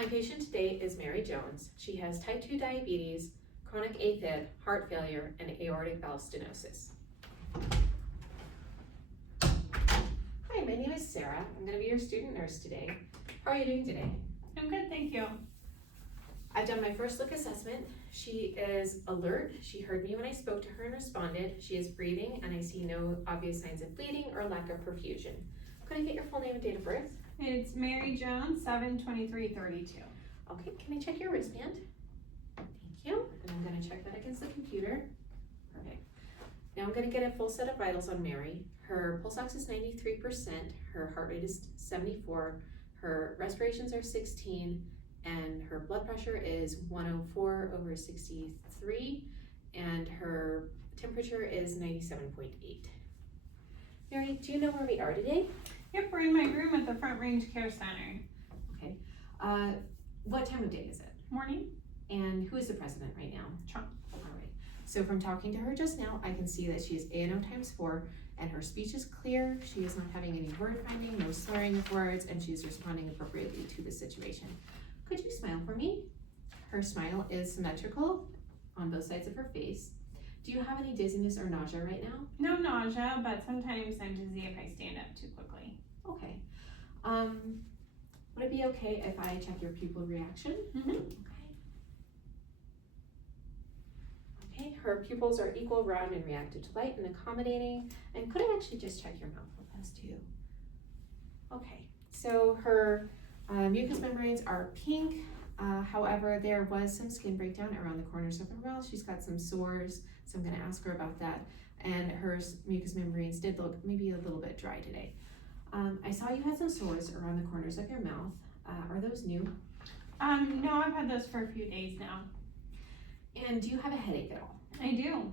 My patient today is Mary Jones. She has type 2 diabetes, chronic AFib, heart failure, and aortic valve stenosis. Hi, my name is Sarah. I'm going to be your student nurse today. How are you doing today? I'm good, thank you. I've done my first look assessment. She is alert. She heard me when I spoke to her and responded. She is breathing, and I see no obvious signs of bleeding or lack of perfusion. Could I get your full name and date of birth? It's Mary Jones, 7/23/32. Okay, can I check your wristband? Thank you. And I'm going to check that against the computer. Perfect. Now I'm going to get a full set of vitals on Mary. Her pulse ox is 93%, her heart rate is 74, her respirations are 16, and her blood pressure is 104/63, and her temperature is 97.8. Mary, do you know where we are today? Yep, we're in my room at the Front Range Care Center. Okay. What time of day is it? Morning. And who is the president right now? Trump. All right. So from talking to her just now, I can see that she is ANO times 4, and her speech is clear. She is not having any word finding, no slurring of words, and she's responding appropriately to the situation. Could you smile for me? Her smile is symmetrical on both sides of her face. Do you have any dizziness or nausea right now? No nausea, but sometimes I'm dizzy if I stand up too quickly. Okay. Would it be okay if I check your pupil reaction? Mm-hmm. Okay, her pupils are equal, round, and reactive to light and accommodating. And could I actually just check your mouth real fast too? Okay, so her mucous membranes are pink. However, there was some skin breakdown around the corners of her mouth. She's got some sores, so I'm gonna ask her about that. And her mucous membranes did look maybe a little bit dry today. I saw you had some sores around the corners of your mouth. Are those new? No, I've had those for a few days now. And do you have a headache at all? I do.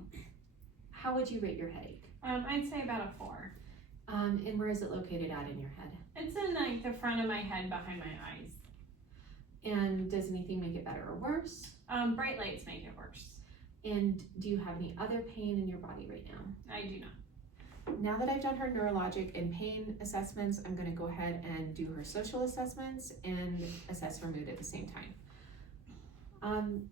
How would you rate your headache? I'd say about a 4. And where is it located at in your head? It's in like the front of my head behind my eyes. And does anything make it better or worse? Bright lights make it worse. And do you have any other pain in your body right now? I do not. Now that I've done her neurologic and pain assessments, I'm going to go ahead and do her social assessments and assess her mood at the same time.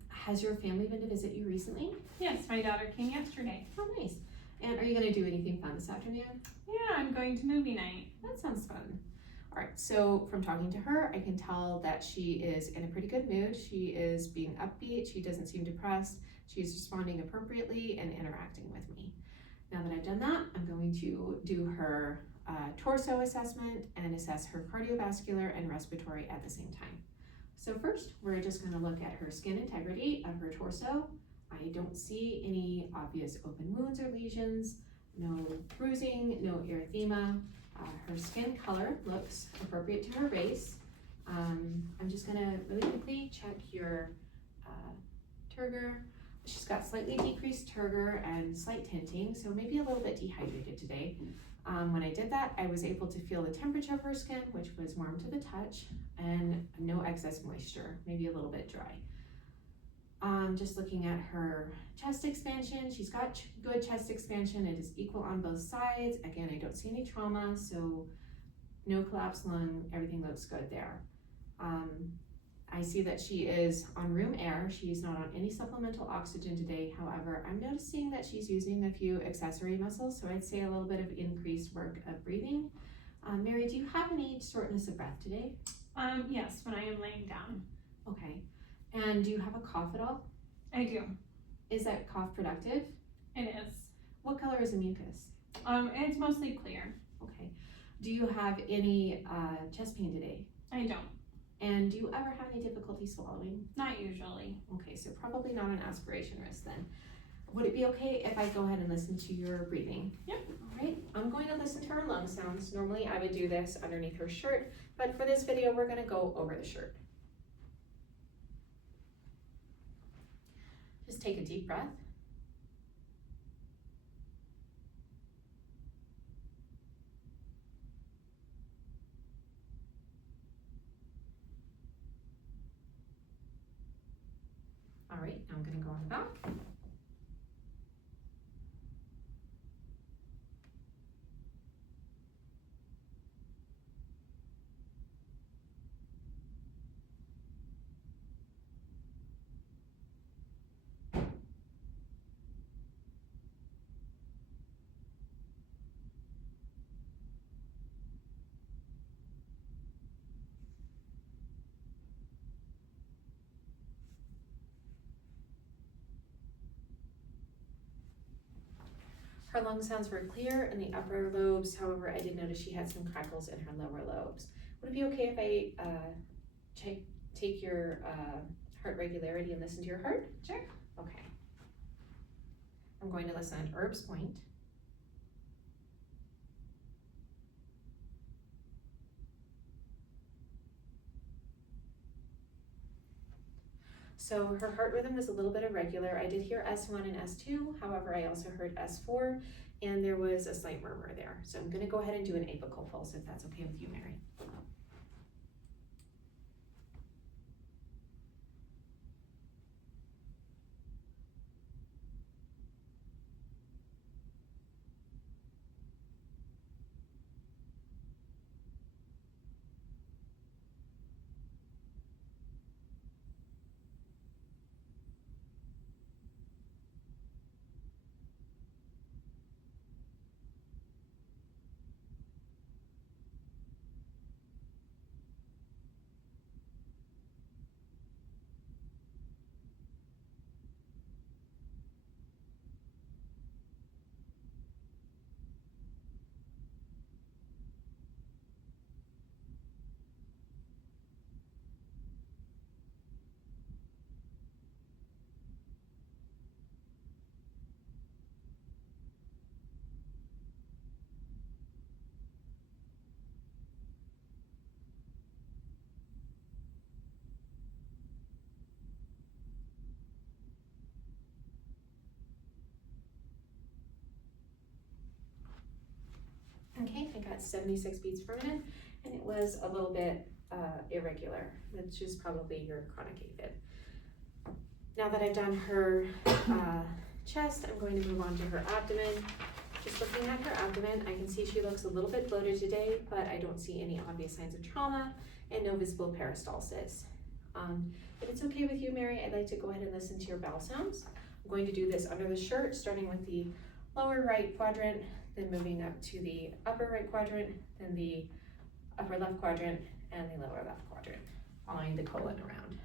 Has your family been to visit you recently? Yes, my daughter came yesterday. Oh, nice. And are you going to do anything fun this afternoon? Yeah, I'm going to movie night. That sounds fun. All right, so from talking to her, I can tell that she is in a pretty good mood. She is being upbeat. She doesn't seem depressed. She's responding appropriately and interacting with me. Now that I've done that, I'm going to do her torso assessment and assess her cardiovascular and respiratory at the same time. So first, we're just going to look at her skin integrity of her torso. I don't see any obvious open wounds or lesions, no bruising, no erythema. Her skin color looks appropriate to her race. I'm just going to really quickly check your turgor. She's got slightly decreased turgor and slight tinting, so maybe a little bit dehydrated today. When I did that, I was able to feel the temperature of her skin, which was warm to the touch, and no excess moisture, maybe a little bit dry. Just looking at her chest expansion, she's got good chest expansion. It is equal on both sides. Again, I don't see any trauma, so no collapsed lung, everything looks good there. I see that she is on room air. She's not on any supplemental oxygen today. However, I'm noticing that she's using a few accessory muscles, so I'd say a little bit of increased work of breathing. Mary, do you have any shortness of breath today? Yes, when I am laying down. Okay. And do you have a cough at all? I do. Is that cough productive? It is. What color is the mucus? It's mostly clear. Okay. Do you have any chest pain today? I don't. And do you ever have any difficulty swallowing? Not usually. Okay, so probably not an aspiration risk then. Would it be okay if I go ahead and listen to your breathing? Yep. All right, I'm going to listen to her lung sounds. Normally I would do this underneath her shirt, but for this video, we're gonna go over the shirt. Just take a deep breath. All right, now I'm gonna go on the back. Her lung sounds were clear in the upper lobes. However, I did notice she had some crackles in her lower lobes. Would it be okay if I take your heart regularity and listen to your heart? Sure. Okay. I'm going to listen at Herb's point. So her heart rhythm was a little bit irregular. I did hear S1 and S2, however, I also heard S4, and there was a slight murmur there. So I'm gonna go ahead and do an apical pulse if that's okay with you, Mary. Okay, I got 76 beats per minute, and it was a little bit irregular, which is probably your chronic AFib. Now that I've done her chest, I'm going to move on to her abdomen. Just looking at her abdomen, I can see she looks a little bit bloated today, but I don't see any obvious signs of trauma and no visible peristalsis. If it's okay with you, Mary, I'd like to go ahead and listen to your bowel sounds. I'm going to do this under the shirt, starting with the lower right quadrant, then moving up to the upper right quadrant, then the upper left quadrant, and the lower left quadrant, following the colon around.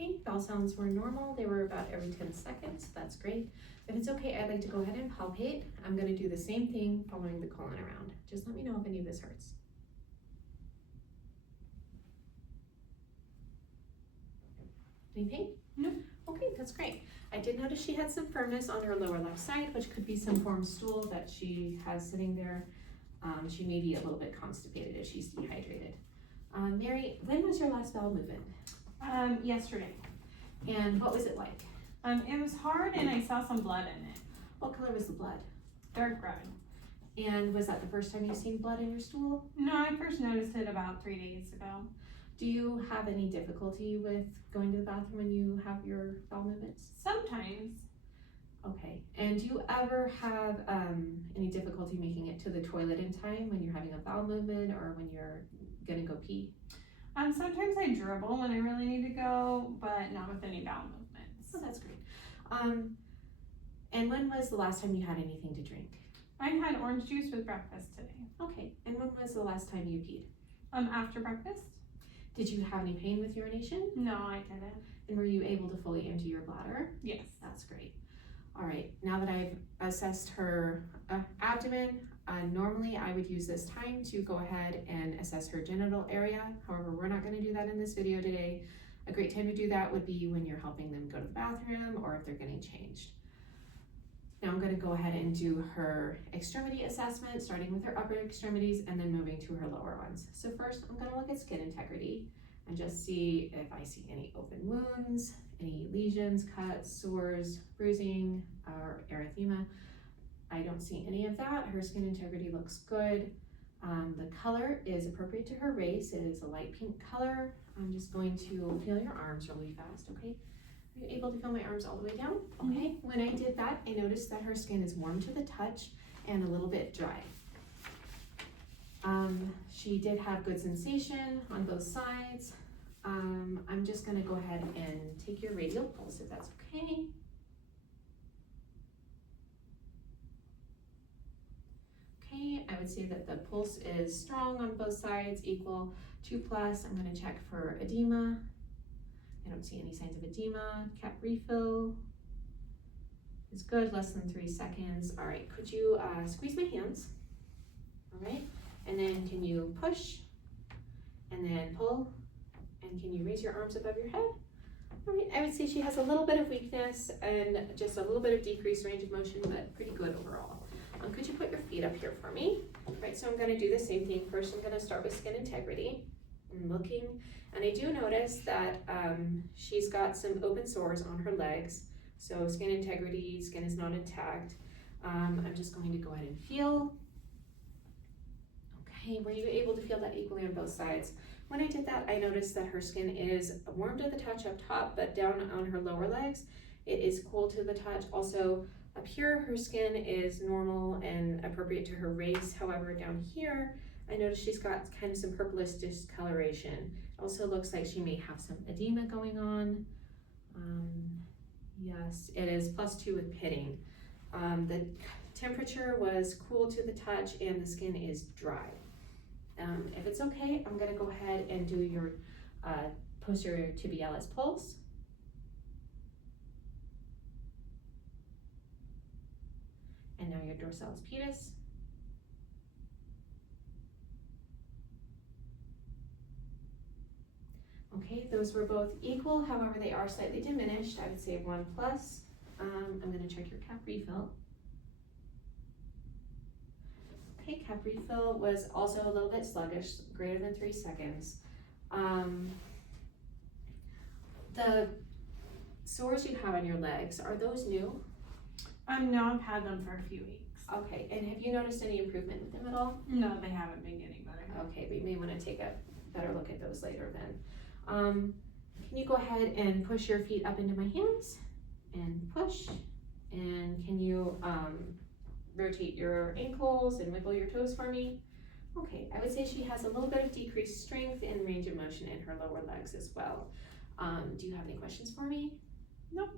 Okay, bowel sounds were normal. They were about every 10 seconds. That's great. If it's okay, I'd like to go ahead and palpate. I'm going to do the same thing following the colon around. Just let me know if any of this hurts. Any pain? No. Okay, that's great. I did notice she had some firmness on her lower left side, which could be some form of stool that she has sitting there. She may be a little bit constipated if she's dehydrated. Mary, when was your last bowel movement? Yesterday. And what was it like? It was hard and I saw some blood in it. What color was the blood? Dark brown. And was that the first time you've seen blood in your stool? No, I first noticed it about 3 days ago. Do you have any difficulty with going to the bathroom when you have your bowel movements? Sometimes. Okay. And do you ever have any difficulty making it to the toilet in time when you're having a bowel movement or when you're gonna go pee? Sometimes I dribble when I really need to go, but not with any bowel movements. Oh, that's great. And when was the last time you had anything to drink? I had orange juice with breakfast today. Okay. And when was the last time you peed? After breakfast? Did you have any pain with urination? No, I didn't. And were you able to fully empty your bladder? Yes. That's great. All right, now that I've assessed her abdomen, normally I would use this time to go ahead and assess her genital area. However, we're not gonna do that in this video today. A great time to do that would be when you're helping them go to the bathroom or if they're getting changed. Now I'm gonna go ahead and do her extremity assessment, starting with her upper extremities and then moving to her lower ones. So first, I'm gonna look at skin integrity and just see if I see any open wounds, any lesions, cuts, sores, bruising, or erythema. I don't see any of that. Her skin integrity looks good. The color is appropriate to her race. It is a light pink color. I'm just going to feel your arms really fast, okay? Are you able to feel my arms all the way down? Okay, when I did that, I noticed that her skin is warm to the touch and a little bit dry. She did have good sensation on both sides. I'm just gonna go ahead and take your radial pulse if that's okay. Okay, I would say that the pulse is strong on both sides, equal 2+. I'm gonna check for edema. I don't see any signs of edema. Cap refill is good, less than 3 seconds. All right, could you squeeze my hands? All right, and then can you push and then pull? And can you raise your arms above your head? All right, I would say she has a little bit of weakness and just a little bit of decreased range of motion, but pretty good overall. Could you put your feet up here for me? All right, so I'm gonna do the same thing. First, I'm gonna start with skin integrity. I'm looking, and I do notice that she's got some open sores on her legs. So skin integrity, skin is not intact. I'm just going to go ahead and feel. Okay, were you able to feel that equally on both sides? When I did that, I noticed that her skin is warm to the touch up top, but down on her lower legs, it is cool to the touch. Also, up here, her skin is normal and appropriate to her race. However, down here, I noticed she's got kind of some purplish discoloration. Also looks like she may have some edema going on. Yes, it is +2 with pitting. The temperature was cool to the touch and the skin is dry. If it's okay, I'm gonna go ahead and do your posterior tibialis pulse. And now your dorsalis pedis. Okay, those were both equal, however, they are slightly diminished. I would say 1+. I'm gonna check your cap refill. Okay, cap refill was also a little bit sluggish, greater than 3 seconds. The sores you have on your legs, are those new? No, I've had them for a few weeks. Okay, and have you noticed any improvement with them at all? No, they haven't been getting better. Okay, we may want to take a better look at those later then. Can you go ahead and push your feet up into my hands and push? And can you rotate your ankles and wiggle your toes for me? Okay, I would say she has a little bit of decreased strength and range of motion in her lower legs as well. Do you have any questions for me? Nope.